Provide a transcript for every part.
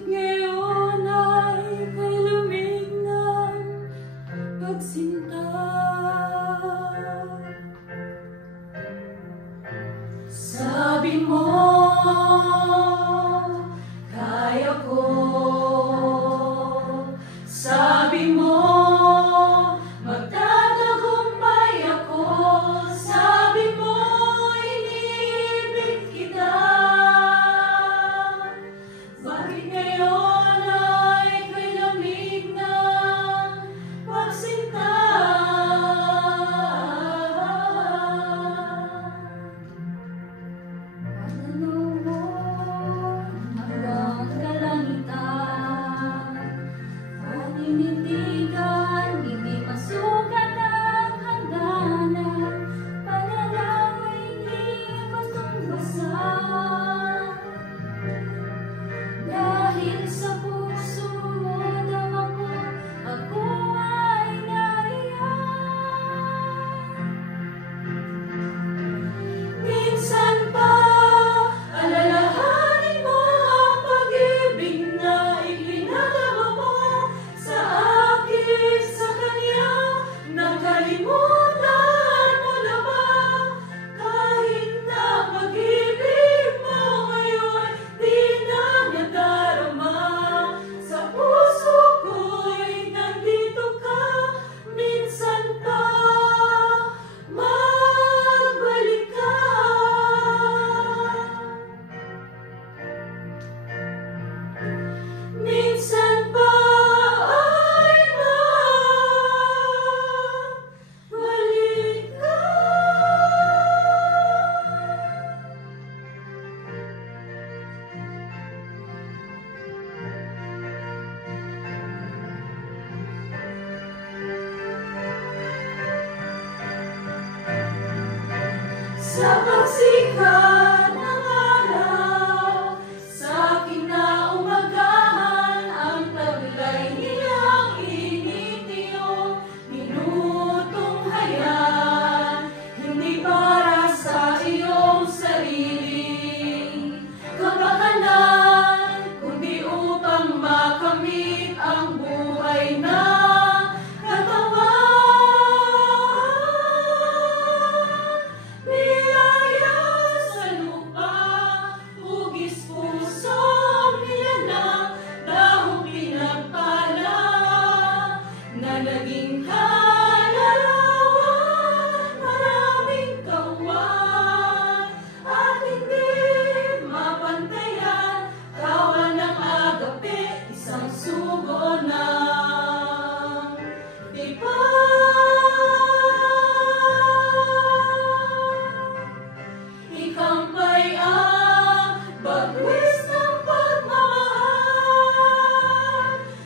Bakit ngayon ay kay lumig ng pagsinta? Sabi mo, kaya ko. Sabi mo, magtatagumpay ako. Sabi mo, iniibig kita. Bakit ngayon ay kay lamig ng pagsinta? Paninindigan, hindi masukat ang hangganan. Panalangin, hindi bastong-basta. Dahil sa puso mo naman ko, ako ay naiyak. Minsan pa, alalahanin mo ang pag-ibig na ikinadama mo sa akin, sa kanya. Nakalimutan mo na ba kahit na pag-ibig mo ngayon di na nadarama? Sa puso ko'y nandito ka. Minsan pa magbalik ka. Minsan pa ay magbalik ka. Sa pagsikat ng araw, sa akin na umagahan, ang taglay niyang init iyong minutong hayaan. Hindi para sa iyong sariling kapakanan, kundi upang makamit ang buhay na katawan. Biyaya sa lupa, hugis pusong nilalang, dahong pinagpala na naging kalarawan. Maraming kawan at hindi mapantayan, kawan ng agape, isang sugo ng tipan. Ikampay ang bagwis ng pagmamahal.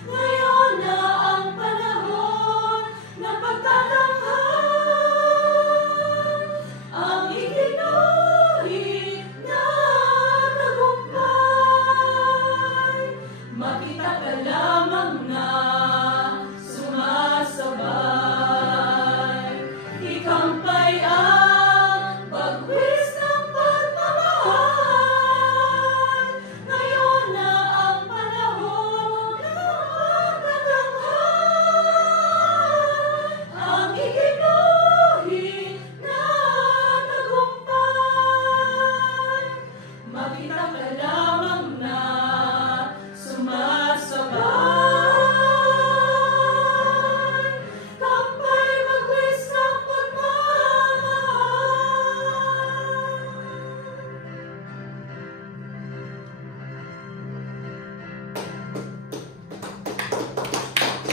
Ngayon na ang panahon ng pagtatanghal. Ang ikinuhi na tagumpay, makita ka lamang na